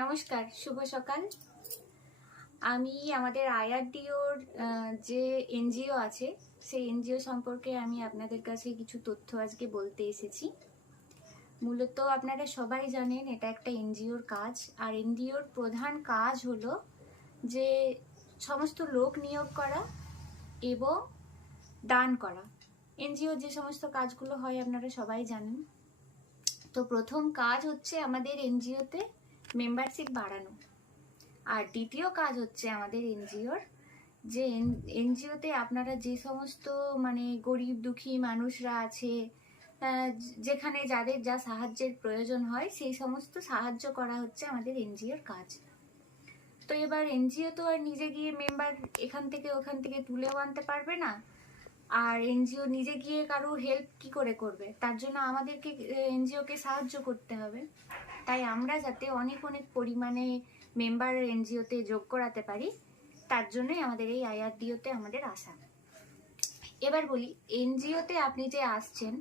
নমস্কার, শুভ সকাল। আমি আমাদের আইআরডিওর যে এনজিও আছে, সেই এনজিও সম্পর্কে আমি আপনাদের কাছে কিছু তথ্য আজকে বলতে এসেছি। মূলত আপনারা সবাই জানেন, এটা একটা এনজিওর কাজ। আর এনজিওর প্রধান কাজ হলো যে সমস্ত লোক নিয়োগ করা এবং দান করা। এনজিও যে সমস্ত কাজগুলো হয়, আপনারা সবাই জানেন। তো প্রথম কাজ হচ্ছে আমাদের এনজিওতে মেম্বারশিপ বাড়ানো। আর দ্বিতীয় কাজ হচ্ছে আমাদের এনজিওর। যে এনজিওতে আপনারা যে সমস্ত মানে গরিব দুঃখী মানুষরা আছে যেখানে যাদের যা সাহায্যের প্রয়োজন হয়, সেই সমস্ত সাহায্য করা হচ্ছে আমাদের এনজিওর কাজ। তো এবার এনজিও তো আর নিজে গিয়ে মেম্বার এখান থেকে ওখান থেকে তুলেও আনতে পারবে না। আর এনজিও নিজে গিয়ে কারও হেল্প কি করে করবে? তার জন্য আমাদেরকে এনজিওকে সাহায্য করতে হবে। তাই আমরা যাতে অনেক অনেক পরিমাণে মেম্বার এনজিওতে যোগ করাতে পারি, তার জন্যই আমাদের এই আইআরডিওতে আমাদের আসা। এবার বলি, এনজিওতে আপনি যে আসছেন,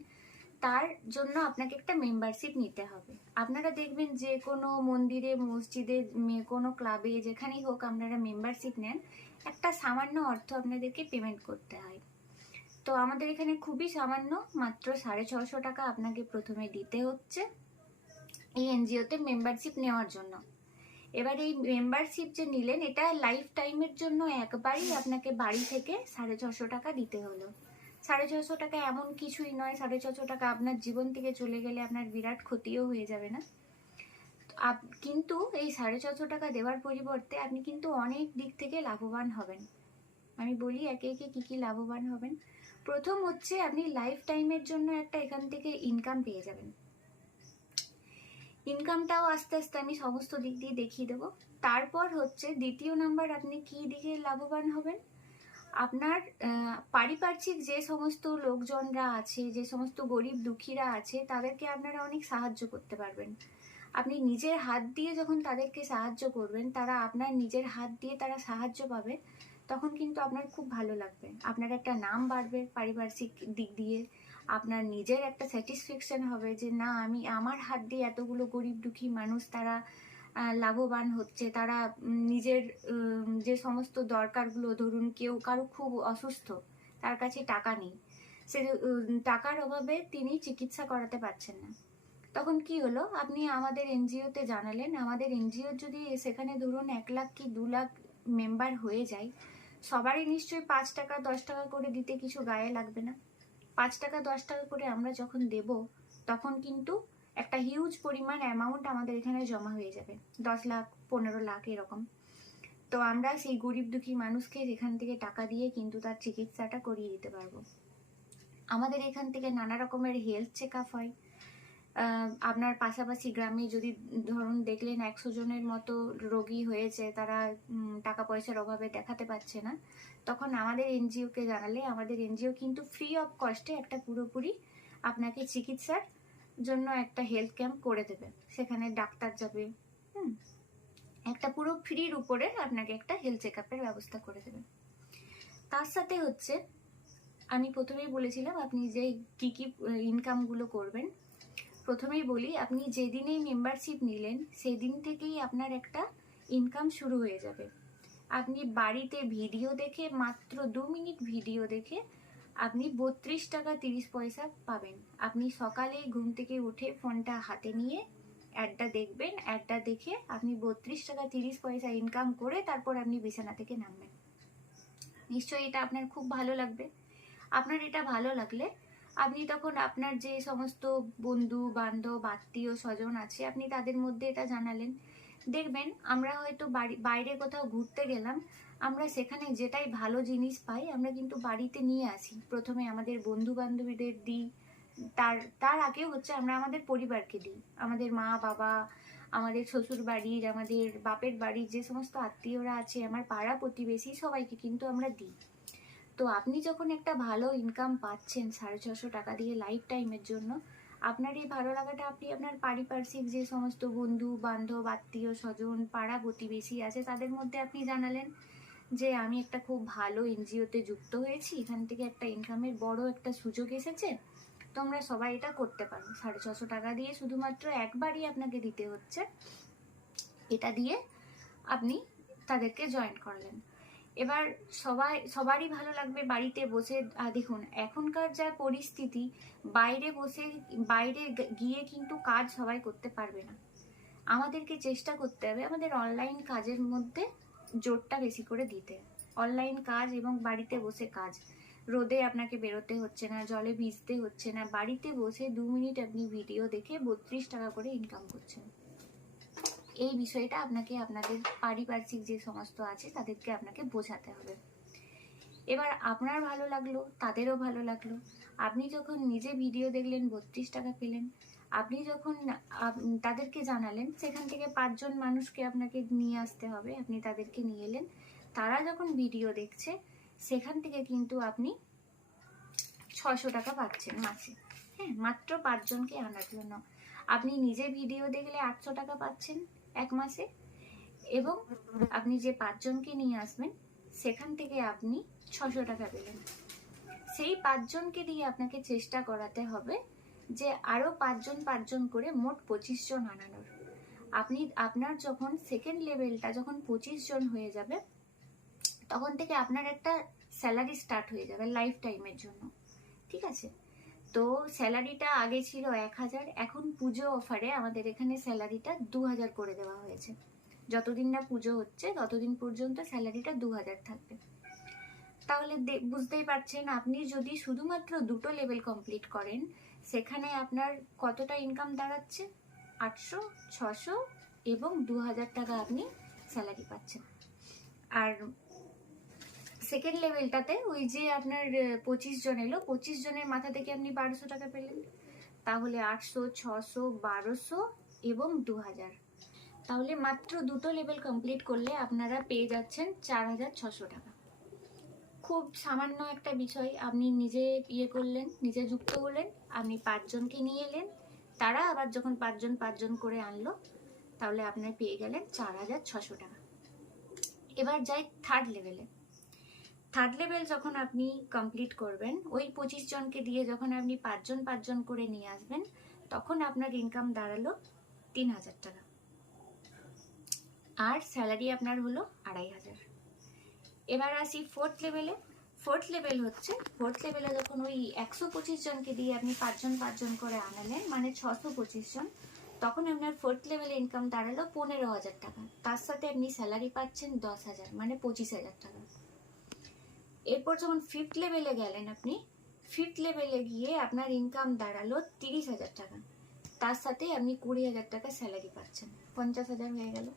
তার জন্য আপনাকে একটা মেম্বারশিপ নিতে হবে। আপনারা দেখবেন যে কোনো মন্দিরে, মসজিদে কোনো ক্লাবে যেখানেই হোক আপনারা মেম্বারশিপ নেন, একটা সামান্য অর্থ আপনাদেরকে পেমেন্ট করতে হয়। তো আমাদের এখানে খুবই সামান্য, মাত্র সাড়ে ছশো টাকা আপনাকে প্রথমে দিতে হচ্ছে এই এনজিওতে মেম্বারশিপ নেওয়ার জন্য। এবার এই মেম্বারশিপ যে নিলেন, এটা লাইফ টাইমের জন্য একবারই আপনাকে বাড়ি থেকে সাড়ে ছশো টাকা দিতে হলো। সাড়ে ছশো টাকা এমন কিছুই নয়, সাড়ে ছশো টাকা আপনার জীবন থেকে চলে গেলে আপনার বিরাট ক্ষতিও হয়ে যাবে না। কিন্তু এই সাড়ে ছশো টাকা দেওয়ার পরিবর্তে আপনি কিন্তু অনেক দিক থেকে লাভবান হবেন। আমি বলি, একে একে কি কি লাভবান হবেন? প্রথম হচ্ছে আপনি লাইফ টাইমের জন্য একটা এখান থেকে ইনকাম পেয়ে যাবেন। ইনকামটাও আস্তে আস্তে আমি সমস্ত দিক দিয়ে দেখিয়ে দেবো। তারপর হচ্ছে দ্বিতীয় নাম্বার, আপনি কি দিকে লাভবান হবেন? আপনার পারিপার্শ্বিক যে সমস্ত লোকজনরা আছে, যে সমস্ত গরিব দুঃখীরা আছে, তাদেরকে আপনারা অনেক সাহায্য করতে পারবেন। আপনি নিজের হাত দিয়ে যখন তাদেরকে সাহায্য করবেন, তারা আপনার নিজের হাত দিয়ে তারা সাহায্য পাবে। তখন কিন্তু আপনার খুব ভালো লাগবে। আপনার একটা নাম বাড়বে পারিপার্শ্বিক দিক দিয়ে। আপনার নিজের একটা স্যাটিসফ্যাকশন হবে যে, না, আমি আমার হাত দিয়ে এতগুলো গরিব দুঃখী মানুষ তারা লাভবান হচ্ছে। তারা নিজের যে সমস্ত দরকারগুলো, ধরুন কেউ কারও খুব অসুস্থ, তার কাছে টাকা নেই। সে টাকার অভাবে তিনি চিকিৎসা করাতে পারছেন না। তখন কি হলো? আপনি আমাদের এনজিওতে জানালেন। আমাদের এনজিও যদি সেখানে ধরুন এক লাখ কি দু লাখ মেম্বার হয়ে যায় সবারই নিশ্চয়ই পাঁচ টাকা, দশ টাকা করে দিতে কিছু গায়ে লাগবে না। পাঁচ টাকা, দশ টাকা করে আমরা যখন দেব, তখন কিন্তু একটা হিউজ পরিমাণ অ্যামাউন্ট আমাদের এখানে জমা হয়ে যাবে। দশ লাখ, পনেরো লাখ এরকম। তো আমরা সেই গরিব দুঃখী মানুষকে এখান থেকে টাকা দিয়ে কিন্তু তার চিকিৎসাটা করিয়ে দিতে পারব। আমাদের এখান থেকে নানা রকমের হেলথ চেক আপ হয়। আপনার পাশাপাশি গ্রামে যদি ধরুন দেখলেন একশো জনের মতো রোগী হয়েছে, তারা টাকা পয়সার অভাবে দেখাতে পারছে না, তখন আমাদের এনজিওকে জানালে, আমাদের এনজিও কিন্তু ফ্রি অফ কস্টে একটা পুরোপুরি আপনাকে চিকিৎসার জন্য একটা হেলথ ক্যাম্প করে দেবে। সেখানে ডাক্তার যাবে, হুম, একটা পুরো ফ্রির উপরে আপনাকে একটা হেলথ চেক আপের ব্যবস্থা করে দেবে। তার সাথে হচ্ছে, আমি প্রথমেই বলেছিলাম, আপনি যে কি কি ইনকামগুলো করবেন প্রথমেই বলি, আপনি যেদিনেই মেম্বারশিপ নিলেন, সেদিন থেকেই আপনার একটা ইনকাম শুরু হয়ে যাবে। আপনি বাড়িতে ভিডিও দেখে, মাত্র দু মিনিট ভিডিও দেখে আপনি বত্রিশ টাকা তিরিশ পয়সা পাবেন। আপনি সকালে ঘুম থেকে উঠে ফোনটা হাতে নিয়ে অ্যাডটা দেখবেন। অ্যাডটা দেখে আপনি বত্রিশ টাকা তিরিশ পয়সা ইনকাম করে তারপর আপনি বিছানা থেকে নামবেন। নিশ্চয়ই এটা আপনার খুব ভালো লাগবে। আপনার এটা ভালো লাগলে আপনি তখন আপনার যে সমস্ত বন্ধু, বান্ধব, আত্মীয়, স্বজন আছে, আপনি তাদের মধ্যে এটা জানালেন। দেখবেন আমরা হয়তো বাড়ি, বাইরে কোথাও ঘুরতে গেলাম, আমরা সেখানে যেটাই ভালো জিনিস পাই, আমরা কিন্তু বাড়িতে নিয়ে আসি। প্রথমে আমাদের বন্ধু বান্ধবীদের দিই, তার তার আগেও হচ্ছে আমরা আমাদের পরিবারকে দিই। আমাদের মা, বাবা, আমাদের শ্বশুর বাড়ির আমাদের বাপের বাড়ির যে সমস্ত আত্মীয়রা আছে, আমার পাড়া প্রতিবেশী সবাইকে কিন্তু আমরা দিই। তো আপনি যখন একটা ভালো ইনকাম পাচ্ছেন সাড়ে ছশো টাকা দিয়ে লাইফ টাইমের জন্য, আপনার এই ভালো লাগাটা আপনি আপনার পারিপার্শ্বিক যে সমস্ত বন্ধু, বান্ধব, আত্মীয়, স্বজন, পাড়া প্রতিবেশী আছে, তাদের মধ্যে আপনি জানালেন যে আমি একটা খুব ভালো এনজিওতে যুক্ত হয়েছি, এখান থেকে একটা ইনকামের বড় একটা সুযোগ এসেছে, তোমরা সবাই এটা করতে পারো। সাড়ে ছশো টাকা দিয়ে শুধুমাত্র একবারই আপনাকে দিতে হচ্ছে, এটা দিয়ে আপনি তাদেরকে জয়েন করলেন। এবার সবাই, সবারই ভালো লাগবে বাড়িতে বসে। দেখুন, এখনকার যা পরিস্থিতি, বাইরে বসে, বাইরে গিয়ে কিন্তু কাজ সবাই করতে পারবে না। আমাদেরকে চেষ্টা করতে হবে আমাদের অনলাইন কাজের মধ্যে জোরটা বেশি করে দিতে। অনলাইন কাজ এবং বাড়িতে বসে কাজ। রোদে আপনাকে বেরোতে হচ্ছে না, জলে ভিজতে হচ্ছে না। বাড়িতে বসে দু মিনিট আপনি ভিডিও দেখে বত্রিশ টাকা করে ইনকাম করছেন। এই বিষয়টা আপনাকে, আপনাদের পারিপার্শ্বিক যে সমস্ত আছে, তাদেরকে আপনাকে বোঝাতে হবে। এবার আপনার ভালো লাগল, তাদেরও ভালো লাগল। আপনি যখন নিজে ভিডিও দেখলেন, বত্রিশ টাকা পেলেন, আপনি যখন তাদেরকে জানালেন, সেখান থেকে পাঁচজন মানুষকে আপনাকে নিয়ে আসতে হবে, আপনি তাদেরকে নিয়ে এলেন। তারা যখন ভিডিও দেখছে, সেখান থেকে কিন্তু আপনি ছশো টাকা পাচ্ছেন মাসে। হ্যাঁ মাত্র পাঁচজনকে আনার জন্য। আপনি নিজে ভিডিও দেখলে আটশো টাকা পাচ্ছেন এক মাসে। এবং আপনি যে পাঁচজনকে নিয়ে আসবেন, সেখান থেকে আপনি ছশো টাকা পেলেন। সেই পাঁচজনকে দিয়ে আপনাকে চেষ্টা করাতে হবে যে আরও পাঁচজন পাঁচজন করে মোট পঁচিশ জন আনানোর। আপনি, আপনার যখন সেকেন্ড লেভেলটা যখন পঁচিশ জন হয়ে যাবে, তখন থেকে আপনার একটা স্যালারি স্টার্ট হয়ে যাবে লাইফ টাইমের জন্য। ঠিক আছে? তো স্যালারিটা আগে ছিল এক হাজার, এখন পুজো অফারে আমাদের এখানে স্যালারিটা দু হাজার করে দেওয়া হয়েছে। যতদিন না পুজো হচ্ছে, ততদিন পর্যন্ত স্যালারিটা দু হাজার থাকবে। তাহলে বুঝতেই পারছেন আপনি, যদি শুধুমাত্র দুটো লেভেল কমপ্লিট করেন, সেখানে আপনার কতটা ইনকাম দাঁড়াচ্ছে? আটশো, ছশো এবং দু হাজার টাকা আপনি স্যালারি পাচ্ছেন। আর সেকেন্ড লেভেলটাতে ওই যে আপনার পঁচিশ জন এলো। পঁচিশ জনের মাথা থেকে আপনি বারোশো টাকা পেলেন। তাহলে আটশো, ছশো, বারোশো এবং দু হাজার তাহলে মাত্র দুটো লেভেল কমপ্লিট করলে আপনারা পেয়ে যাচ্ছেন চার হাজার ছশো টাকা। খুব সামান্য একটা বিষয়, আপনি নিজে ইয়ে করলেন, নিজে যুক্ত হলেন, আপনি পাঁচজনকে নিয়ে এলেন। তারা আবার যখন পাঁচজন পাঁচজন করে আনলো, তাহলে আপনার পেয়ে গেলেন চার হাজার ছশো টাকা। এবার যাই থার্ড লেভেলে থার্ড লেভেল যখন আপনি কমপ্লিট করবেন, ওই পঁচিশ জনকে দিয়ে যখন আপনি পাঁচজন পাঁচজন করে নিয়ে আসবেন, তখন আপনার ইনকাম দাঁড়াল তিন হাজার টাকা। আর স্যালারি আপনার হলো আড়াই হাজার। এবার আসি ফোর্থ লেভেলে ফোর্থ লেভেল হচ্ছে ফোর্থ লেভেলে যখন ওই একশো পঁচিশ জনকে দিয়ে আপনি পাঁচজন পাঁচজন করে আনালেন মানে ছশো পঁচিশ জন, তখন আপনার ফোর্থ লেভেলে ইনকাম দাঁড়াল পনেরো হাজার টাকা। তার সাথে আপনি স্যালারি পাচ্ছেন দশ হাজার মানে পঁচিশ হাজার টাকা। এরপর যখন ফিফথ লেভেলে গেলেন আপনি ফিফথ লেভেলে গিয়ে আপনার ইনকাম দাঁড়াল তিরিশ হাজার টাকা। তার সাথে আপনি কুড়ি হাজার টাকা স্যালারি পাচ্ছেন, পঞ্চাশ হাজার হয়ে গেল।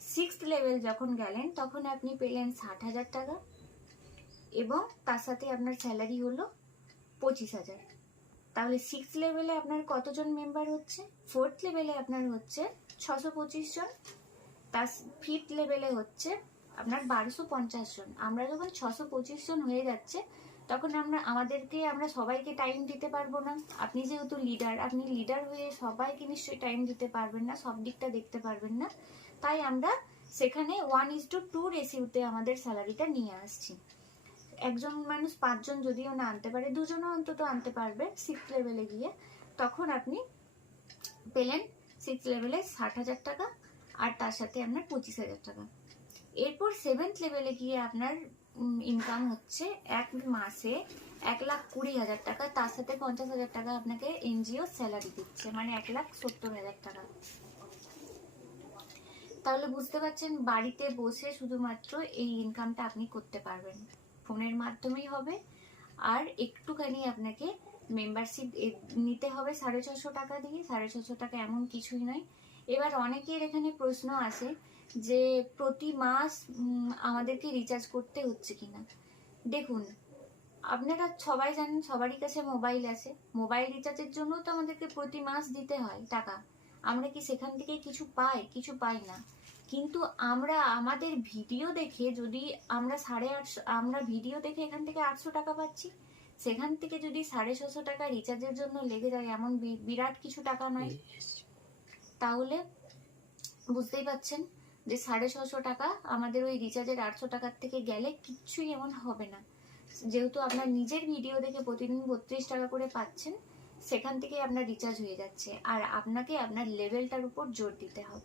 সিক্সথ লেভেল যখন গেলেন, তখন আপনি পেলেন ষাট হাজার টাকা এবং তার সাথে আপনার স্যালারি হলো পঁচিশ হাজার। তাহলে সিক্স লেভেলে আপনার কতজন মেম্বার হচ্ছে? ফোর্থ লেভেলে আপনার হচ্ছে ছশো পঁচিশ জন। তার ফিফথ লেভেলে হচ্ছে আপনার বারোশো পঞ্চাশ জন। আমরা যখন ছশো পঁচিশ জন হয়ে যাচ্ছে, তখন আমরা, আমাদেরকে আমরা সবাইকে টাইম দিতে পারব না। আপনি যেহেতু লিডার আপনি লিডার হয়ে সবাইকে নিশ্চয়ই টাইম দিতে পারবেন না, সব দিকটা দেখতে পারবেন না। তাই আমরা সেখানে ওয়ান ইজ টু টু রেসিউতে আমাদের স্যালারিটা নিয়ে আসছি। একজন মানুষ পাঁচজন যদিও না আনতে পারে, দুজনও অন্তত আনতে পারবে সিক্স লেভেলে গিয়ে। তখন আপনি পেলেন সিক্স লেভেলে ষাট হাজার টাকা, আর তার সাথে আপনার পঁচিশ হাজার টাকা। এরপর সেভেন্থ লেভেলে গিয়ে আপনার ইনকাম হচ্ছে এক মাসে এক লাখ কুড়ি হাজার টাকা। তার সাথে পঞ্চাশ হাজার টাকা আপনাকে এনজিও স্যালারি দিচ্ছে মানে এক লাখ সত্তর হাজার টাকা। তাহলে বুঝতে পারছেন, বাড়িতে বসে শুধুমাত্র এই ইনকামটা আপনি করতে পারবেন। ফোনের মাধ্যমেই হবে, আর একটুখানি আপনাকে মেম্বারশিপ নিতে হবে সাড়ে ছশো টাকা দিয়ে। সাড়ে ছশো টাকা এমন কিছুই নয়। এবার অনেকের এখানে প্রশ্ন আসে যে প্রতি মাস আমাদেরকে রিচার্জ করতে হচ্ছে কিনা। দেখুন আপনারা সবাই জানেন সবারই কাছে মোবাইল আছে। মোবাইল রিচার্জের জন্য তো আমাদেরকে প্রতি মাস দিতে হয় টাকা। আমরা কি সেখান থেকে কিছু পাই? কিছু পাই না। কিন্তু আমরা আমাদের ভিডিও দেখে যদি আমরা সাড়ে আটশো আমরা ভিডিও দেখে এখান থেকে আটশো টাকা পাচ্ছি সেখান থেকে যদি সাড়ে ছশো টাকা রিচার্জের জন্য লেগে যায় এমন বিরাট কিছু টাকা নয়। তাহলে বুঝতেই পাচ্ছেন যে সাড়ে ছশো টাকা আমাদের ওই রিচার্জের আটশো টাকার থেকে গেলে কিচ্ছুই এমন হবে না। যেহেতু আপনার নিজের ভিডিও দেখে প্রতিদিন বত্রিশ টাকা করে পাচ্ছেন, সেখান থেকে আপনার রিচার্জ হয়ে যাচ্ছে। আর আপনাকে আপনার লেভেলটার উপর জোর দিতে হবে।